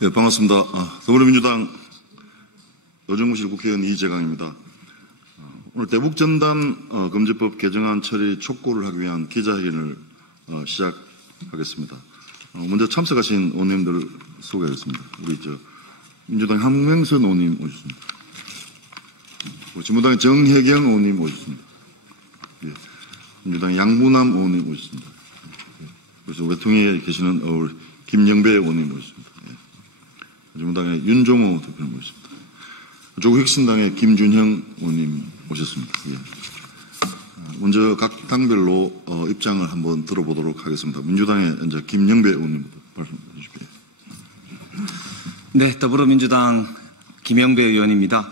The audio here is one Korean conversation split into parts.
네, 반갑습니다. 더불어민주당 노정무실 국회의원 이재강입니다. 오늘 대북전단 금지법 개정안 처리 촉구를 하기 위한 기자회견을 시작하겠습니다. 먼저 참석하신 의원님들 소개하겠습니다. 우리 민주당 한국맹선 의원님 오셨습니다. 진보당의 정혜경 의원님 오셨습니다. 예, 민주당 양부남 의원님 오셨습니다. 예, 그래서 외통위에 계시는 김영배 의원님 오셨습니다. 예, 진보당의 윤종호 대표님 오셨습니다. 조국혁신당의 김준형 의원님 오셨습니다. 예. 먼저 각 당별로 입장을 한번 들어보도록 하겠습니다. 민주당의 이제 김영배 의원님부터 말씀해 주십시오. 네, 더불어민주당 김영배 의원입니다.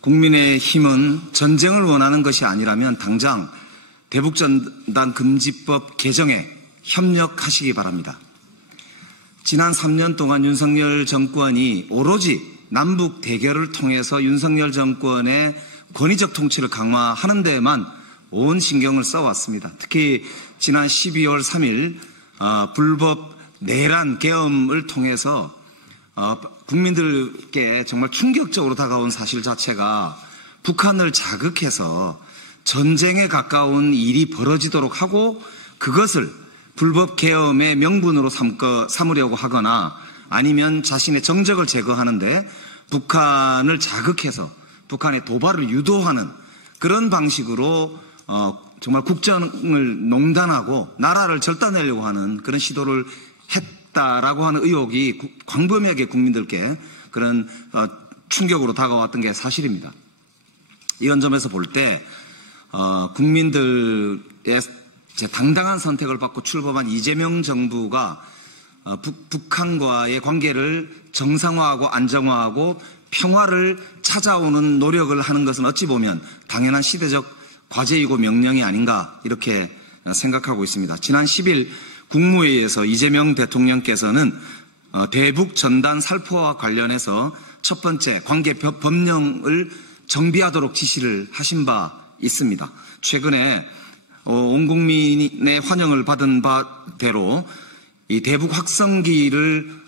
국민의힘은 전쟁을 원하는 것이 아니라면 당장 대북전단 금지법 개정에 협력하시기 바랍니다. 지난 3년 동안 윤석열 정권이 오로지 남북 대결을 통해서 윤석열 정권의 권위적 통치를 강화하는 데에만 온 신경을 써왔습니다. 특히 지난 12월 3일 불법 내란 계엄을 통해서 국민들께 정말 충격적으로 다가온 사실 자체가 북한을 자극해서 전쟁에 가까운 일이 벌어지도록 하고 그것을 불법 계엄의 명분으로 삼으려고 하거나 아니면 자신의 정적을 제거하는데 북한을 자극해서 북한의 도발을 유도하는 그런 방식으로 정말 국정을 농단하고 나라를 절단내려고 하는 그런 시도를 했다라고 하는 의혹이 광범위하게 국민들께 그런 충격으로 다가왔던 게 사실입니다. 이런 점에서 볼 때 국민들의 당당한 선택을 받고 출범한 이재명 정부가 북한과의 관계를 정상화하고 안정화하고 평화를 찾아오는 노력을 하는 것은 어찌 보면 당연한 시대적 과제이고 명령이 아닌가 이렇게 생각하고 있습니다. 지난 10일 국무회의에서 이재명 대통령께서는 대북 전단 살포와 관련해서 첫 번째 관계 법령을 정비하도록 지시를 하신 바 있습니다. 최근에 온 국민의 환영을 받은 바대로 이 대북 확성기를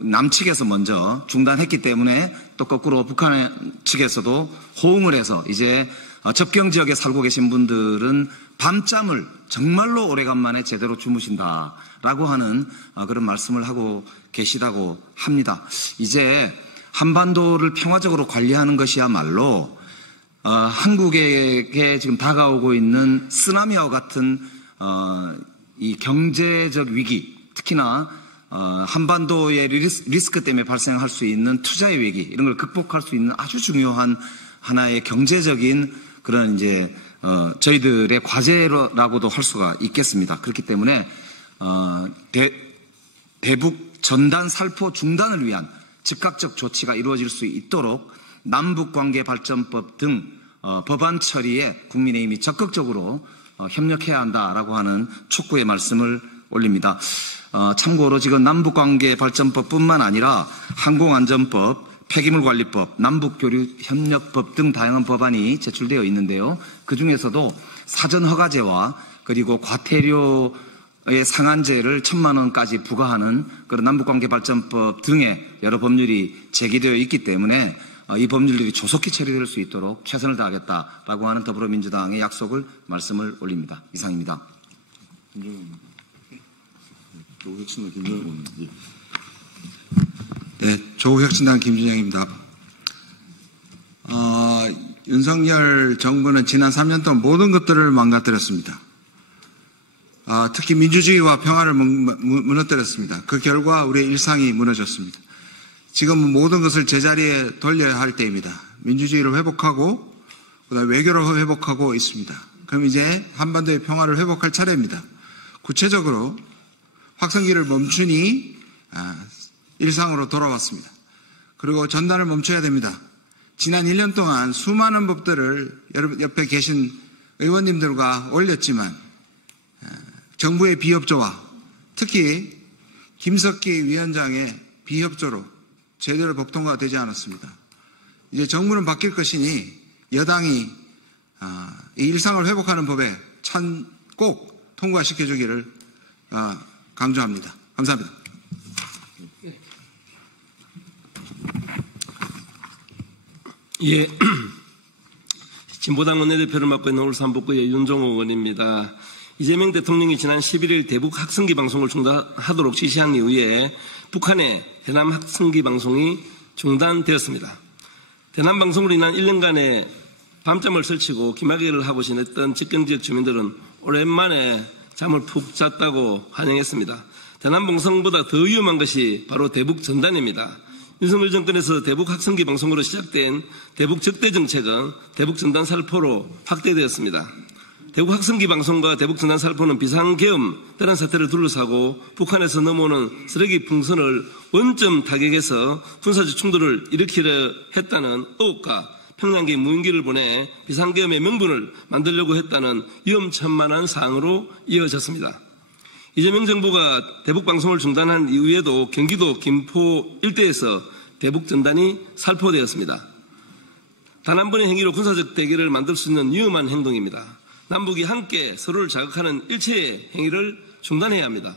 남측에서 먼저 중단했기 때문에 또 거꾸로 북한 측에서도 호응을 해서 이제 접경 지역에 살고 계신 분들은 밤잠을 정말로 오래간만에 제대로 주무신다라고 하는 그런 말씀을 하고 계시다고 합니다. 이제 한반도를 평화적으로 관리하는 것이야말로 한국에게 지금 다가오고 있는 쓰나미와 같은 이 경제적 위기, 특히나 한반도의 리스크 때문에 발생할 수 있는 투자의 위기 이런 걸 극복할 수 있는 아주 중요한 하나의 경제적인 그런 이제 저희들의 과제라고도 할 수가 있겠습니다. 그렇기 때문에 대북 전단 살포 중단을 위한 즉각적 조치가 이루어질 수 있도록 남북관계발전법 등 법안 처리에 국민의힘이 적극적으로 협력해야 한다라고 하는 촉구의 말씀을 올립니다. 참고로 지금 남북관계발전법뿐만 아니라 항공안전법, 폐기물관리법, 남북교류협력법 등 다양한 법안이 제출되어 있는데요. 그중에서도 사전허가제와 그리고 과태료의 상한제를 1,000만 원까지 부과하는 그런 남북관계발전법 등의 여러 법률이 제기되어 있기 때문에 이 법률들이 조속히 처리될 수 있도록 최선을 다하겠다라고 하는 더불어민주당의 약속을 말씀을 올립니다. 이상입니다. 조국혁신당 김준영 의원님. 예. 네, 조국혁신당 김준영입니다. 윤석열 정부는 지난 3년 동안 모든 것들을 망가뜨렸습니다. 특히 민주주의와 평화를 무너뜨렸습니다. 그 결과 우리의 일상이 무너졌습니다. 지금은 모든 것을 제자리에 돌려야 할 때입니다. 민주주의를 회복하고 그다음에 외교를 회복하고 있습니다. 그럼 이제 한반도의 평화를 회복할 차례입니다. 구체적으로 확성기를 멈추니 일상으로 돌아왔습니다. 그리고 전단을 멈춰야 됩니다. 지난 1년 동안 수많은 법들을 여러분 옆에 계신 의원님들과 올렸지만 정부의 비협조와 특히 김석기 위원장의 비협조로 제대로 법 통과가 되지 않았습니다. 이제 정부는 바뀔 것이니 여당이 이 일상을 회복하는 법에 꼭 통과시켜주기를 강조합니다. 감사합니다. 예, 진보당 원내대표를 맡고 있는 울산북구의 윤종호 의원입니다. 이재명 대통령이 지난 11일 대북 학성기 방송을 중단하도록 지시한 이후에 북한의 대남 학성기 방송이 중단되었습니다. 대남 방송으로 인한 1년간의 밤잠을 설치고 기막이를 하고 지냈던 집권지역 주민들은 오랜만에 잠을 푹 잤다고 환영했습니다. 대남 방송보다 더 위험한 것이 바로 대북 전단입니다. 윤석열 정권에서 대북 학성기 방송으로 시작된 대북 적대 정책은 대북 전단 살포로 확대되었습니다. 대북 학성기 방송과 대북 전단 살포는 비상계엄 대란 사태를 둘러싸고 북한에서 넘어오는 쓰레기 풍선을 원점 타격해서 군사적 충돌을 일으키려 했다는 의혹과 평양계 무인기를 보내 비상계엄의 명분을 만들려고 했다는 위험천만한 사항으로 이어졌습니다. 이재명 정부가 대북 방송을 중단한 이후에도 경기도 김포 일대에서 대북 전단이 살포되었습니다. 단 한 번의 행위로 군사적 대결을 만들 수 있는 위험한 행동입니다. 남북이 함께 서로를 자극하는 일체의 행위를 중단해야 합니다.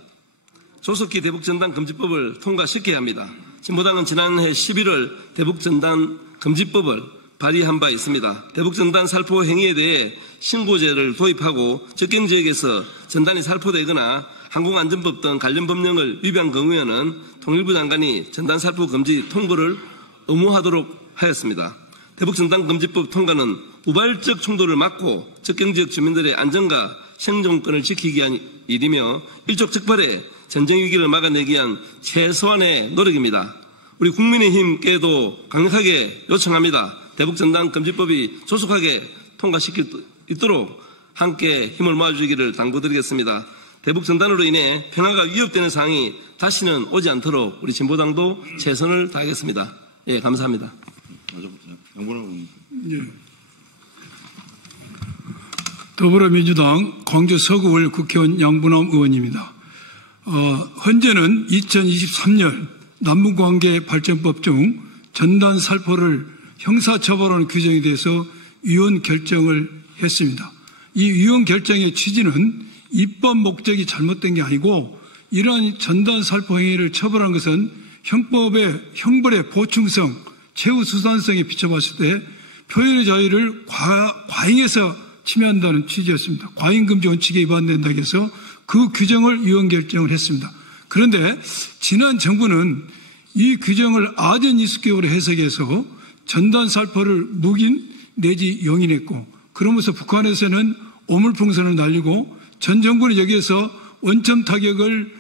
조속히 대북전단 금지법을 통과시켜야 합니다. 진보당은 지난해 11월 대북전단 금지법을 발의한 바 있습니다. 대북전단 살포 행위에 대해 신고제를 도입하고 접경지역에서 전단이 살포되거나 항공안전법 등 관련 법령을 위반한 경우에는 통일부 장관이 전단 살포 금지 통보를 의무화하도록 하였습니다. 대북전단 금지법 통과는 우발적 충돌을 막고 접경지역 주민들의 안전과 생존권을 지키기 위한 일이며 일촉즉발의 전쟁 위기를 막아내기 위한 최소한의 노력입니다. 우리 국민의힘께도 강력하게 요청합니다. 대북전단 금지법이 조속하게 통과시킬 수 있도록 함께 힘을 모아주기를 당부드리겠습니다. 대북전단으로 인해 평화가 위협되는 상황이 다시는 오지 않도록 우리 진보당도 최선을 다하겠습니다. 예, 감사합니다. 예. 더불어민주당 광주 서구을 국회의원 양분남 의원입니다. 현재는 2023년 남북관계 발전법 중 전단 살포를 형사처벌하는 규정에 대해서 위헌 결정을 했습니다. 이 위헌 결정의 취지는 입법 목적이 잘못된 게 아니고 이러한 전단 살포 행위를 처벌한 것은 형법의 형벌의 보충성, 최우수산성에 비춰봤을 때 표현의 자유를 과잉해서 침해한다는 취지였습니다. 과잉금지 원칙에 위반된다고 해서 그 규정을 위헌 결정을 했습니다. 그런데 지난 정부는 이 규정을 아전이수격으로 해석해서 전단 살포를 묵인 내지 용인했고 그러면서 북한에서는 오물풍선을 날리고 전 정부는 여기에서 원점 타격을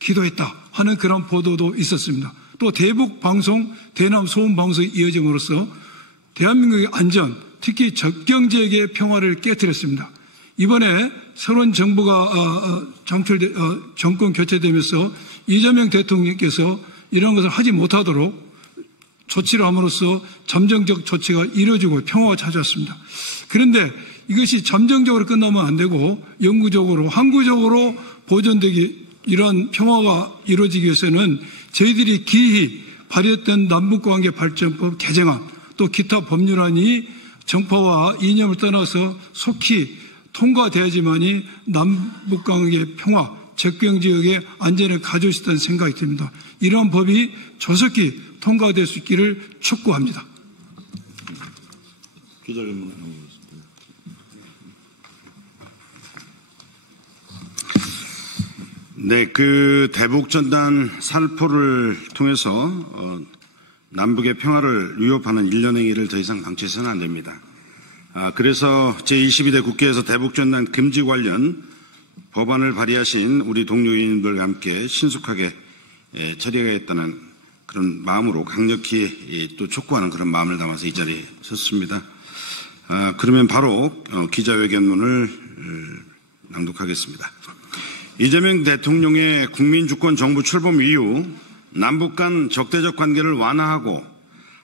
기도했다 하는 그런 보도도 있었습니다. 또 대북 방송, 대남 소음 방송이 이어짐으로써 대한민국의 안전, 특히 접경지역의 평화를 깨뜨렸습니다. 이번에 새로운 정부가 정권 교체되면서 이재명 대통령께서 이런 것을 하지 못하도록 조치를 함으로써 잠정적 조치가 이루어지고 평화가 찾아왔습니다. 그런데 이것이 잠정적으로 끝나면 안 되고 영구적으로 항구적으로 보존되기 이러한 평화가 이루어지기 위해서는 저희들이 기히 발의했던 남북관계 발전법 개정안 또 기타 법률안이 정파와 이념을 떠나서 속히 통과돼야지만이 남북관계 평화, 접경지역의 안전을 가져올 수 있다는 생각이 듭니다. 이러한 법이 조속히 통과될 수 있기를 촉구합니다. 기자님. 네, 그 대북전단 살포를 통해서 남북의 평화를 위협하는 일련 행위를 더 이상 방치해서는 안 됩니다. 그래서 제22대 국회에서 대북전단 금지 관련 법안을 발의하신 우리 동료 의원님들과 함께 신속하게 처리하겠다는 그런 마음으로 강력히 또 촉구하는 그런 마음을 담아서 이 자리에 섰습니다. 그러면 바로 기자회견문을 낭독하겠습니다. 이재명 대통령의 국민주권 정부 출범 이후 남북 간 적대적 관계를 완화하고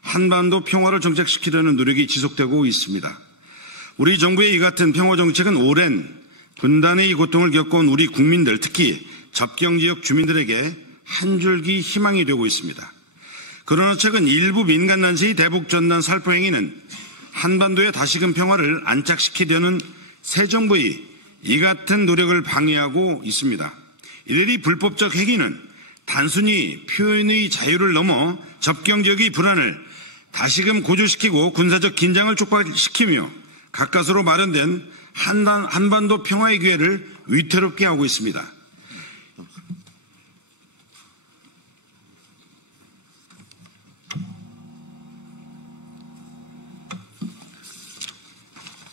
한반도 평화를 정착시키려는 노력이 지속되고 있습니다. 우리 정부의 이 같은 평화 정책은 오랜 분단의 고통을 겪어온 우리 국민들, 특히 접경지역 주민들에게 한 줄기 희망이 되고 있습니다. 그러나 최근 일부 민간단체의 대북전단 살포 행위는 한반도의 다시금 평화를 안착시키려는 새 정부의 이 같은 노력을 방해하고 있습니다. 이들이 불법적 행위는 단순히 표현의 자유를 넘어 접경지역의 불안을 다시금 고조시키고 군사적 긴장을 촉발시키며 가까스로 마련된 한반도 평화의 기회를 위태롭게 하고 있습니다.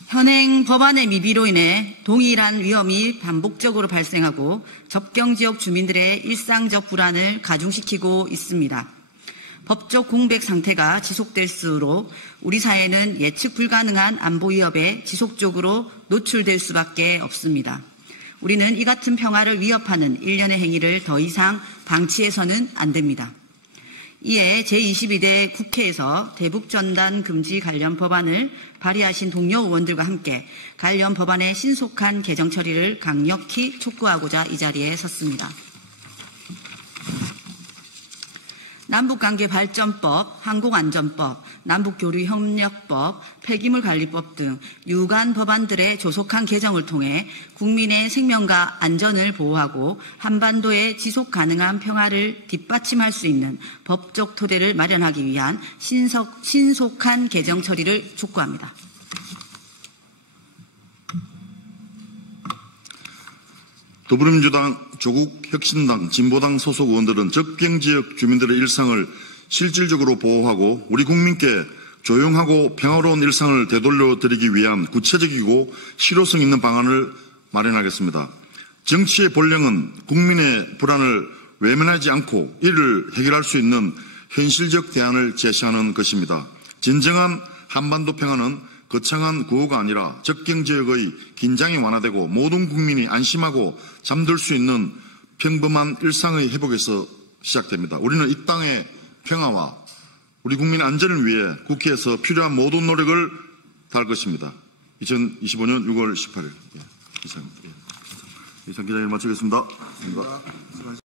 현행 법안의 미비로 인해 동일한 위험이 반복적으로 발생하고 접경지역 주민들의 일상적 불안을 가중시키고 있습니다. 법적 공백 상태가 지속될수록 우리 사회는 예측 불가능한 안보 위협에 지속적으로 노출될 수밖에 없습니다. 우리는 이 같은 평화를 위협하는 일련의 행위를 더 이상 방치해서는 안 됩니다. 이에 제22대 국회에서 대북전단 금지 관련 법안을 발의하신 동료 의원들과 함께 관련 법안의 신속한 개정 처리를 강력히 촉구하고자 이 자리에 섰습니다. 남북관계발전법, 항공안전법, 남북교류협력법, 폐기물관리법 등 유관 법안들의 조속한 개정을 통해 국민의 생명과 안전을 보호하고 한반도의 지속 가능한 평화를 뒷받침할 수 있는 법적 토대를 마련하기 위한 신속한 개정 처리를 촉구합니다. 더불어민주당, 조국혁신당, 진보당 소속 의원들은 접경지역 주민들의 일상을 실질적으로 보호하고 우리 국민께 조용하고 평화로운 일상을 되돌려드리기 위한 구체적이고 실효성 있는 방안을 마련하겠습니다. 정치의 본령은 국민의 불안을 외면하지 않고 이를 해결할 수 있는 현실적 대안을 제시하는 것입니다. 진정한 한반도 평화는 거창한 구호가 아니라 접경지역의 긴장이 완화되고 모든 국민이 안심하고 잠들 수 있는 평범한 일상의 회복에서 시작됩니다. 우리는 이 땅의 평화와 우리 국민의 안전을 위해 국회에서 필요한 모든 노력을 다할 것입니다. 2025년 6월 18일. 이상 기자님 마치겠습니다.